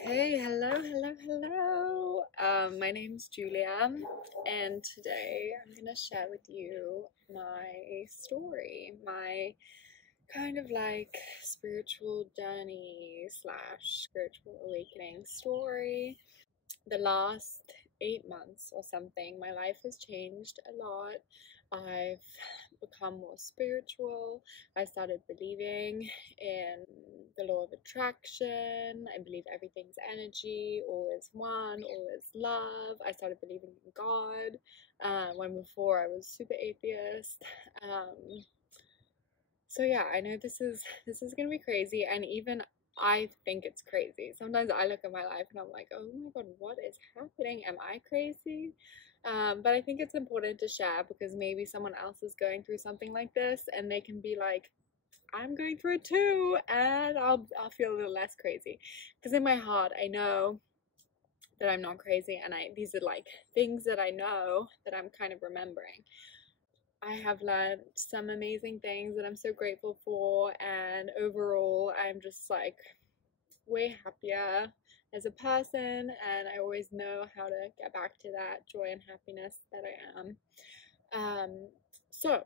Okay, hello. My name's Giulia, and today I'm gonna share with you my story, my kind of like spiritual journey slash spiritual awakening story. The last 8 months or something, my life has changed a lot. I've become more spiritual. I started believing in the law of attraction. I believe everything's energy, all is one, all is love. I started believing in God when before I was super atheist. So yeah, I know this is gonna be crazy, and even I think it's crazy. Sometimes I look at my life and I'm like, oh my god, what is happening? Am I crazy? But I think it's important to share because maybe someone else is going through something like this and they can be like, I'm going through it too, and I'll feel a little less crazy. Because in my heart I know that I'm not crazy, and these are like things that I know that I'm kind of remembering. I have learned some amazing things that I'm so grateful for, and overall I'm just like way happier as a person, and I always know how to get back to that joy and happiness that I am. So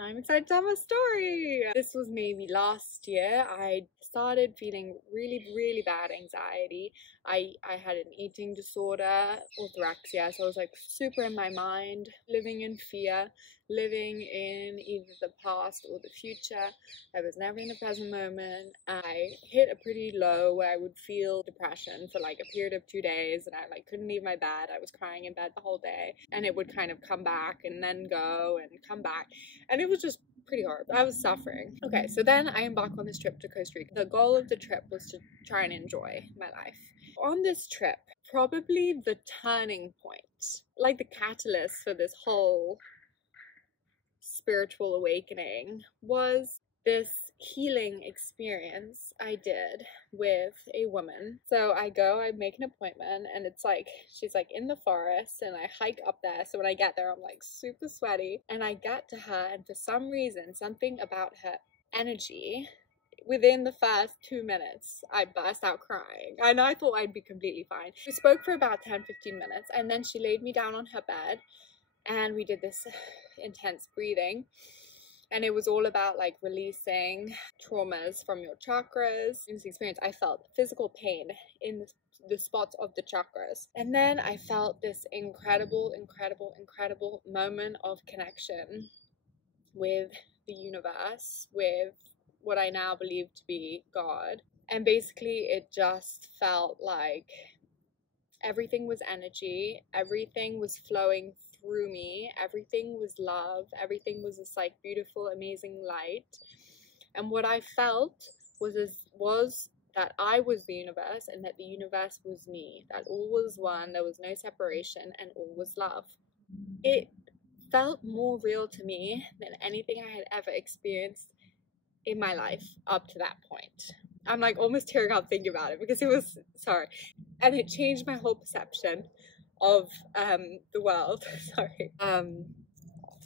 I'm excited to tell my story. This was maybe last year. I started feeling really bad anxiety. I had an eating disorder, orthorexia, so I was like super in my mind, living in fear, living in either the past or the future. I was never in the present moment. I hit a pretty low where I would feel depression for like a period of 2 days, and I like couldn't leave my bed. I was crying in bed the whole day, and it would kind of come back and then go and come back, and it was just pretty hard. I was suffering. Okay, so then I embarked on this trip to Costa Rica. The goal of the trip was to try and enjoy my life. On this trip, probably the turning point, like the catalyst for this whole spiritual awakening, was this healing experience I did with a woman. So I make an appointment, and it's like, she's like in the forest, and I hike up there. So when I get there, I'm like super sweaty, and I get to her, and for some reason, something about her energy, within the first 2 minutes, I burst out crying, and I thought I'd be completely fine. We spoke for about 10-15 minutes, and then she laid me down on her bed, and we did this intense breathing, and it was all about like releasing traumas from your chakras. In this experience, I felt physical pain in the spots of the chakras, and then I felt this incredible moment of connection with the universe, with what I now believe to be God. And basically it just felt like everything was energy, everything was flowing through me, everything was love, everything was this like beautiful, amazing light. And what I felt was that I was the universe, and that the universe was me, that all was one, there was no separation, and all was love. It felt more real to me than anything I had ever experienced in my life up to that point. I'm like almost tearing up thinking about it because it was, sorry, and it changed my whole perception of the world. Sorry.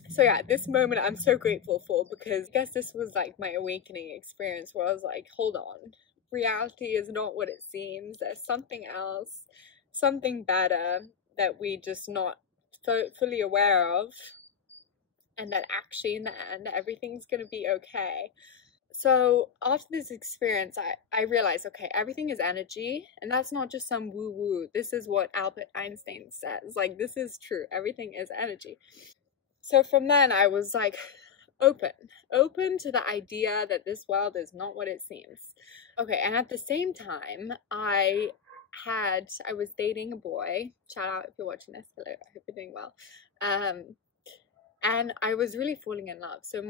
So yeah, this moment I'm so grateful for, because I guess this was like my awakening experience where I was like, hold on, reality is not what it seems. There's something else, something better that we just not fully aware of, and that actually in the end everything's gonna be okay. So after this experience, I realized, okay, everything is energy, and that's not just some woo-woo. This is what Albert Einstein says. Like, this is true. Everything is energy. So from then, I was like open to the idea that this world is not what it seems. Okay, and at the same time, I was dating a boy. Shout out if you're watching this. Hello, I hope you're doing well. And I was really falling in love. So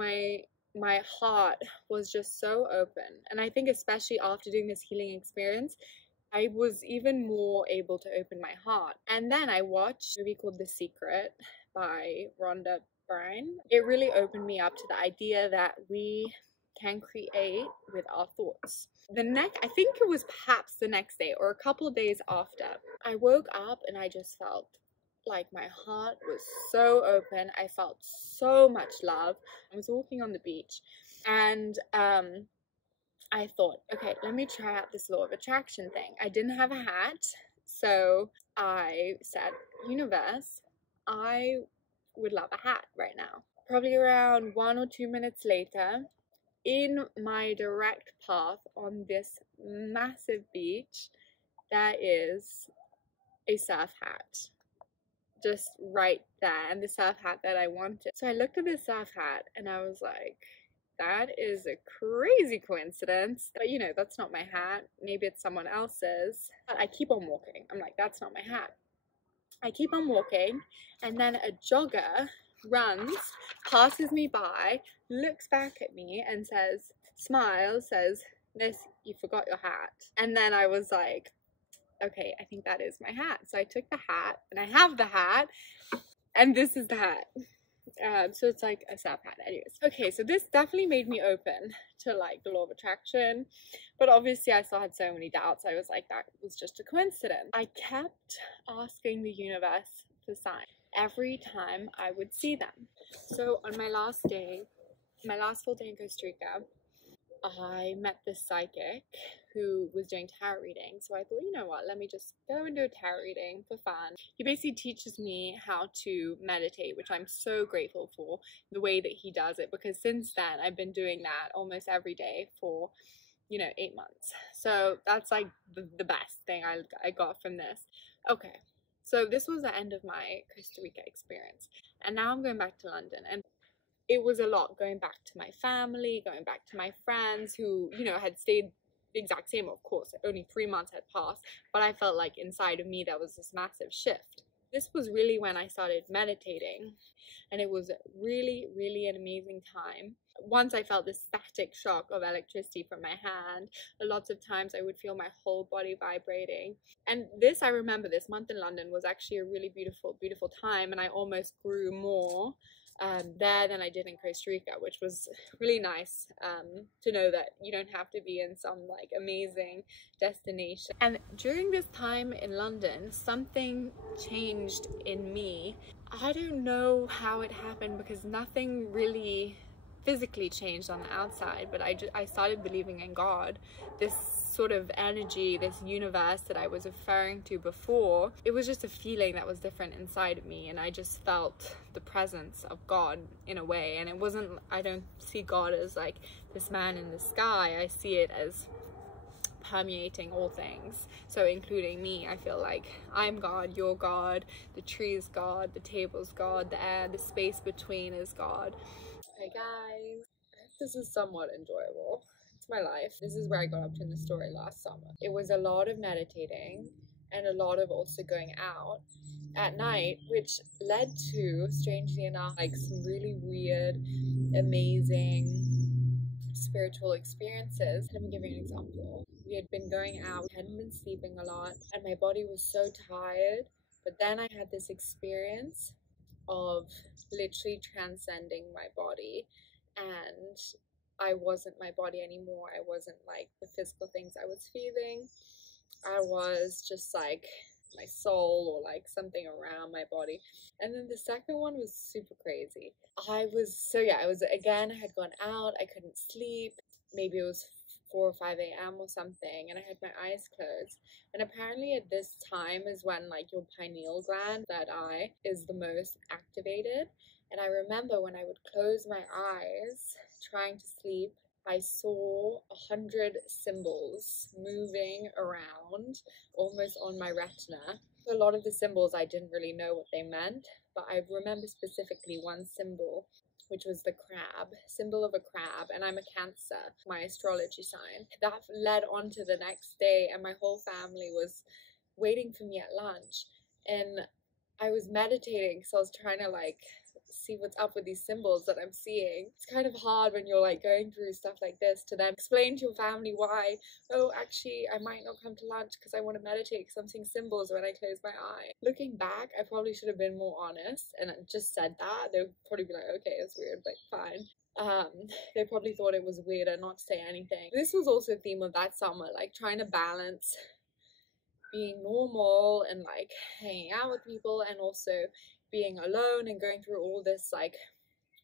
my heart was just so open, and I think especially after doing this healing experience, I was even more able to open my heart. And then I watched a movie called The Secret by Rhonda Byrne. It really opened me up to the idea that we can create with our thoughts. I think it was perhaps the next day or a couple of days after, I woke up and I just felt like my heart was so open. I felt so much love. I was walking on the beach, and I thought, okay, let me try out this law of attraction thing. I didn't have a hat, so I said, universe, I would love a hat right now. Probably around 1 or 2 minutes later, in my direct path on this massive beach, there is a surf hat. Just right there, and the surf hat that I wanted. So I looked at this surf hat and I was like, that is a crazy coincidence. But you know, that's not my hat. Maybe it's someone else's. But I keep on walking. I'm like, that's not my hat. I keep on walking, and then a jogger runs, passes me by, looks back at me and says, smiles, says, Miss, you forgot your hat. And then I was like, okay, I think that is my hat. So I took the hat, and I have the hat, and this is the hat. So it's like a surf hat. Anyways, okay, so this definitely made me open to like the law of attraction, but obviously I still had so many doubts. I was like, that was just a coincidence. I kept asking the universe for signs every time I would see them. So on my last full day in Costa Rica, I met this psychic who was doing tarot reading. So I thought, you know what, let me just go and do a tarot reading for fun. He basically teaches me how to meditate, which I'm so grateful for the way that he does it, because since then I've been doing that almost every day for, 8 months. So that's like the best thing I got from this. Okay, so this was the end of my Costa Rica experience, and now I'm going back to London, and it was a lot going back to my family, going back to my friends who, had stayed the exact same. Of course, only 3 months had passed, but I felt like inside of me there was this massive shift. This was really when I started meditating, and it was really, really an amazing time. Once I felt this static shock of electricity from my hand, lots of times I would feel my whole body vibrating. And this, I remember this month in London was actually a really beautiful, beautiful time, and I almost grew more there than I did in Costa Rica, which was really nice to know that you don't have to be in some like amazing destination. And during this time in London, something changed in me. I don't know how it happened, because nothing really physically changed on the outside, but I started believing in God, this sort of energy, this universe that I was referring to before. It was just a feeling that was different inside of me, and I just felt the presence of God in a way. And it wasn't, I don't see God as like this man in the sky. I see it as permeating all things, so including me. I feel like I'm God, you're God, the tree is God, the table's God, the air, the space between is God. Hey guys, I hope this is somewhat enjoyable. It's my life. This is where I got up to in the story last summer. It was a lot of meditating and a lot of also going out at night, which led to, strangely enough, like some really weird, amazing spiritual experiences. Let me give you an example. We had been going out, we hadn't been sleeping a lot, and my body was so tired, but then I had this experience of literally transcending my body, and I wasn't my body anymore. I wasn't like the physical things I was feeling. I was just like my soul, or like something around my body. And then the second one was super crazy. I had gone out, I couldn't sleep. Maybe it was 4 or 5 a.m. or something, and I had my eyes closed. And apparently at this time is when like your pineal gland, that eye, is the most activated. And I remember when I would close my eyes trying to sleep, I saw 100 symbols moving around almost on my retina. A lot of the symbols I didn't really know what they meant, but I remember specifically one symbol, which was the crab, symbol of a crab, and I'm a Cancer, my astrology sign. That led on to the next day, and my whole family was waiting for me at lunch, and I was meditating, so I was trying to like see what's up with these symbols that I'm seeing. It's kind of hard when you're like going through stuff like this to then explain to your family why, oh, actually I might not come to lunch because I want to meditate because I'm seeing symbols when I close my eye. Looking back, I probably should have been more honest and just said that. They would probably be like, okay, it's weird, but fine. They probably thought it was weirder not to say anything. This was also a theme of that summer, like trying to balance being normal and like hanging out with people, and also being alone and going through all this like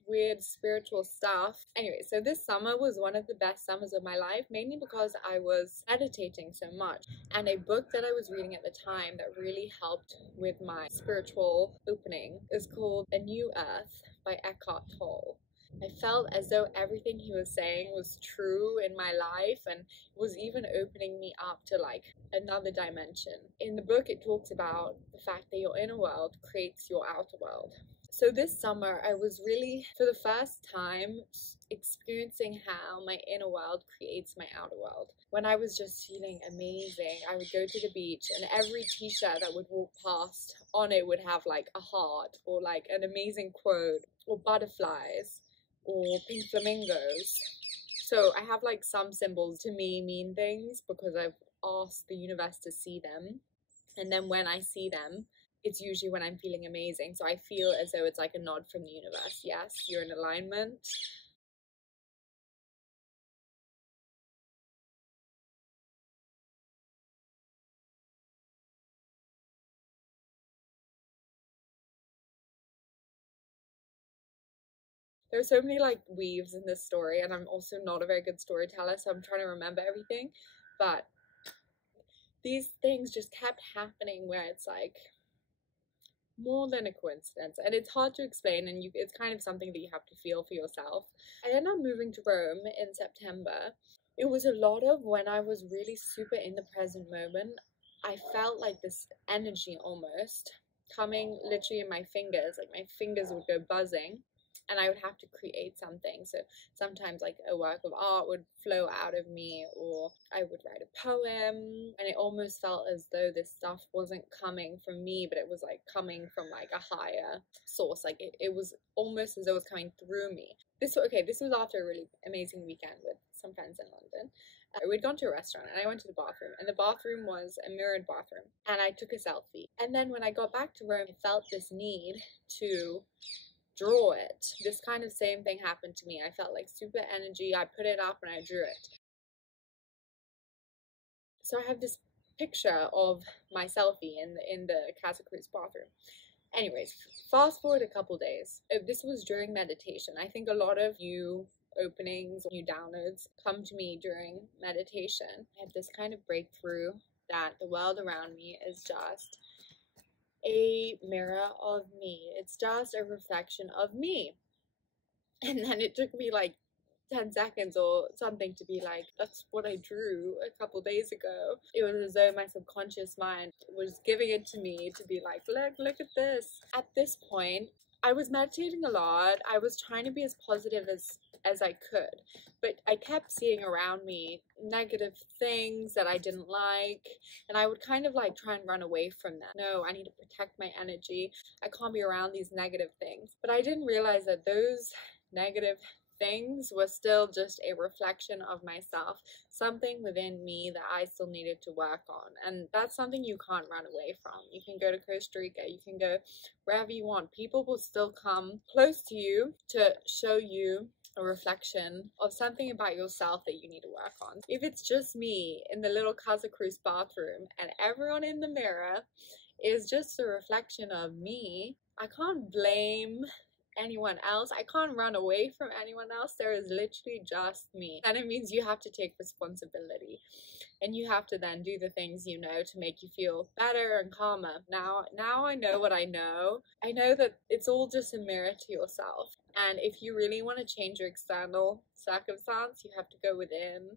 weird spiritual stuff. Anyway, so this summer was one of the best summers of my life, mainly because I was meditating so much. And a book that I was reading at the time that really helped with my spiritual opening is called A New Earth by Eckhart Tolle. I felt as though everything he was saying was true in my life and was even opening me up to like another dimension. In the book, it talks about the fact that your inner world creates your outer world. So this summer, I was really, for the first time, experiencing how my inner world creates my outer world. When I was just feeling amazing, I would go to the beach and every t-shirt that would walk past, on it would have like a heart or like an amazing quote or butterflies or pink flamingos. So I have like some symbols to me mean things because I've asked the universe to see them. And then when I see them, it's usually when I'm feeling amazing. So I feel as though it's like a nod from the universe. Yes, you're in alignment. There's so many like weaves in this story, and I'm also not a very good storyteller, so I'm trying to remember everything. But these things just kept happening where it's like more than a coincidence, and it's hard to explain, and it's kind of something that you have to feel for yourself. I ended up moving to Rome in September. It was a lot of when I was really super in the present moment. I felt like this energy almost coming literally in my fingers, like my fingers would go buzzing and I would have to create something. So sometimes like a work of art would flow out of me, or I would write a poem, and it almost felt as though this stuff wasn't coming from me, but it was like coming from like a higher source. Like it was almost as though it was coming through me. This was after a really amazing weekend with some friends in London. We'd gone to a restaurant and I went to the bathroom, and the bathroom was a mirrored bathroom, and I took a selfie. And then when I got back to Rome, I felt this need to draw it. This kind of same thing happened to me. I felt like super energy. I put it up and I drew it. So I have this picture of my selfie in the Casa Cruz bathroom. Anyways, fast forward a couple days. This was during meditation. I think a lot of new openings, new downloads come to me during meditation. I had this kind of breakthrough that the world around me is just a mirror of me. It's just a reflection of me. And then it took me like 10 seconds or something to be like, that's what I drew a couple days ago. It was as though my subconscious mind was giving it to me to be like, look at this. At this point, I was meditating a lot. I was trying to be as positive as I could, but I kept seeing around me negative things that I didn't like, and I would kind of like try and run away from that. No, I need to protect my energy. I can't be around these negative things. But I didn't realize that those negative things was still just a reflection of myself, something within me that I still needed to work on. And that's something you can't run away from. You can go to Costa Rica, you can go wherever you want. People will still come close to you to show you a reflection of something about yourself that you need to work on. If it's just me in the little Casa Cruz bathroom and everyone in the mirror is just a reflection of me, I can't blame anyone else. I can't run away from anyone else. There is literally just me. And it means you have to take responsibility. And you have to then do the things you know to make you feel better and calmer. Now I know what I know. I know that it's all just a mirror to yourself. And if you really want to change your external circumstance, you have to go within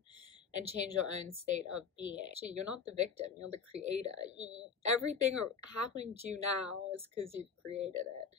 and change your own state of being. Actually, you're not the victim, you're the creator. Everything happening to you now is because you've created it.